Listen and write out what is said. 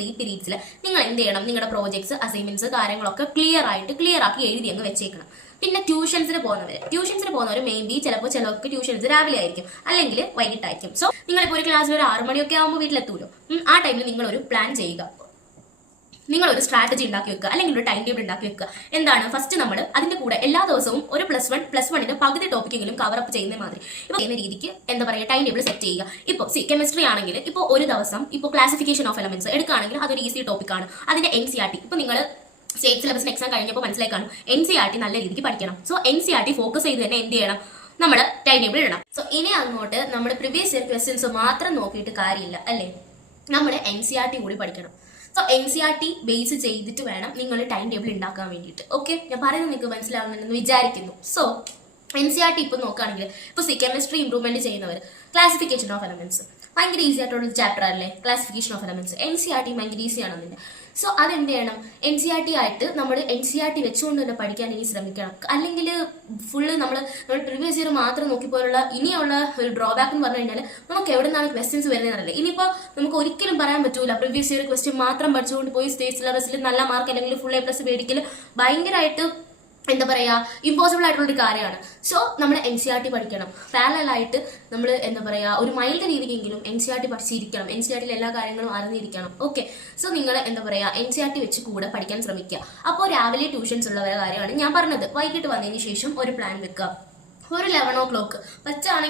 Free പീരീഡ്സിൽ നിങ്ങൾ എന്ത് ചെയ്യണം, നിങ്ങളുടെ പ്രോജക്ട്സ്, അസൈൻമെന്റ്സ്, കാര്യങ്ങളൊക്കെ ക്ലിയർ ആക്കി എഴുതി അങ്ങ് വെച്ചേക്കണം. പിന്നെ ട്യൂഷൻസിന് പോകുന്നവർ മേ ബി ചിലപ്പോൾ ചിലർക്ക് ട്യൂഷൻസ് രാവിലെ ആയിരിക്കും അല്ലെങ്കിൽ വൈകിട്ടായിരിക്കും. സോ നിങ്ങളിപ്പോൾ ഒരു ക്ലാസ്സിൽ ഒരു 6 മണിയൊക്കെ ആകുമ്പോൾ വീട്ടിലെത്തൂലോ. ആ ടൈമിൽ നിങ്ങൾ ഒരു പ്ലാൻ ചെയ്യുക, നിങ്ങളൊരു സ്ട്രാറ്റജി ഉണ്ടാക്കി വെക്കുക, അല്ലെങ്കിൽ ഒരു ടൈം ടേബിൾ ഉണ്ടാക്കി വെക്കുക. എന്താണ്, ഫസ്റ്റ് നമ്മൾ അതിന്റെ കൂടെ എല്ലാ ദിവസവും ഒരു +1 പകുതി ടോപ്പിക്കെങ്കിലും കവറപ്പ് ചെയ്യുന്ന മാതിരി ചെയ്യുന്ന രീതിക്ക് എന്താ പറയുക, ടൈം ടേബിൾ സെറ്റ് ചെയ്യുക. ഇപ്പോൾ കെമിസ്ട്രി ആണെങ്കിൽ ഇപ്പോൾ ഒരു ദിവസം ഇപ്പോൾ ക്ലാസിഫിക്കേഷൻ ഓഫ് എലമെന്റ്സ് എടുക്കുകയാണെങ്കിൽ അതൊരു ഈസി ടോപ്പിക്കാണ്. അതിന്റെ NCERT ഇപ്പോൾ നിങ്ങൾ സ്റ്റേറ്റ് സിലബസിന് എക്സാം കഴിഞ്ഞപ്പോൾ മനസ്സിലായി കാണും, NCERT നല്ല രീതിക്ക് പഠിക്കണം. സോ NCERT ഫോക്കസ് ചെയ്ത് തന്നെ എന്ത് ചെയ്യണം, നമ്മുടെ ടൈം ടേബിൾ ഇടണം. സോ ഇനി അങ്ങോട്ട് നമ്മുടെ പ്രീവിയസ് ഇയർ ക്വസ്റ്റ്യൻസ് മാത്രം നോക്കിയിട്ട് കാര്യമില്ല അല്ലേ, നമ്മൾ NCERT കൂടി പഠിക്കണം. സോ NCERT ബേസ് ചെയ്തിട്ട് വേണം നിങ്ങൾ ടൈം ടേബിൾ ഉണ്ടാക്കാൻ വേണ്ടിയിട്ട്. ഓക്കെ, ഞാൻ പറയുന്നത് നിങ്ങൾക്ക് മനസ്സിലാവുന്നുണ്ടെന്ന് വിചാരിക്കുന്നു. സോ NCERT ഇപ്പോൾ നോക്കുകയാണെങ്കിൽ ഇപ്പോൾ കെമിസ്ട്രി ഇംപ്രൂവ്മെന്റ് ചെയ്യുന്നവർ ക്ലാസിഫിക്കേഷൻ ഓഫ് എലമെന്റ്സ് ഭയങ്കര ഈസി ആയിട്ടുള്ള ചാപ്റ്റർ അല്ലേ, ക്ലാസിഫിക്കേഷൻ ഓഫ് എലമെന്റ്സ്. NCERT ഭയങ്കര ഈസിയാണ് അതിന്റെ. സോ അതെന്ത് ചെയ്യണം, NCERT ആയിട്ട് നമ്മൾ NCERT വെച്ചുകൊണ്ട് തന്നെ പഠിക്കാൻ ഇനി ശ്രമിക്കണം. അല്ലെങ്കിൽ ഫുള്ള് നമ്മൾ പ്രീവിയസ് ഇയർ മാത്രം നോക്കിപ്പോലുള്ള ഇനിയുള്ള ഒരു ഡ്രോബാക്ക് എന്ന് പറഞ്ഞു കഴിഞ്ഞാൽ നമുക്ക് എവിടെ നിന്നാണ് ക്വസ്റ്റ്യൻസ് വരുന്നതെന്നല്ലേ. ഇനിയിപ്പോൾ നമുക്ക് ഒരിക്കലും പറയാൻ പറ്റൂല പ്രീവിയസ് ഇയർ ക്വസ്റ്റ്യൻ മാത്രം പഠിച്ചുകൊണ്ട് പോയി സ്റ്റേറ്റ് സിലബസിൽ നല്ല മാർക്ക് അല്ലെങ്കിൽ ഫുൾ A+ മേടിക്കൽ ഭയങ്കരമായിട്ട് എന്താ പറയുക, ഇമ്പോസിബിൾ ആയിട്ടുള്ള ഒരു കാര്യമാണ്. സോ നമ്മൾ NCERT പഠിക്കണം. പാരലലായിട്ട് നമ്മൾ എന്താ പറയുക, ഒരു മൈൽഡ് രീതിക്കെങ്കിലും NCERT പഠിച്ചിരിക്കണം. NCERTയിൽ എല്ലാ കാര്യങ്ങളും അറിഞ്ഞിരിക്കണം. ഓക്കെ, സോ നിങ്ങൾ എന്താ പറയുക, NCERT വെച്ച് കൂടെ പഠിക്കാൻ ശ്രമിക്കുക. അപ്പോൾ രാവിലെ ട്യൂഷൻസ് ഉള്ളവരെ കാര്യമാണ് ഞാൻ പറഞ്ഞത്. വൈകിട്ട് വന്നതിന് ശേഷം ഒരു പ്ലാൻ വെക്കുക. ഒരു 11 o'clock പച്ചാണെങ്കിൽ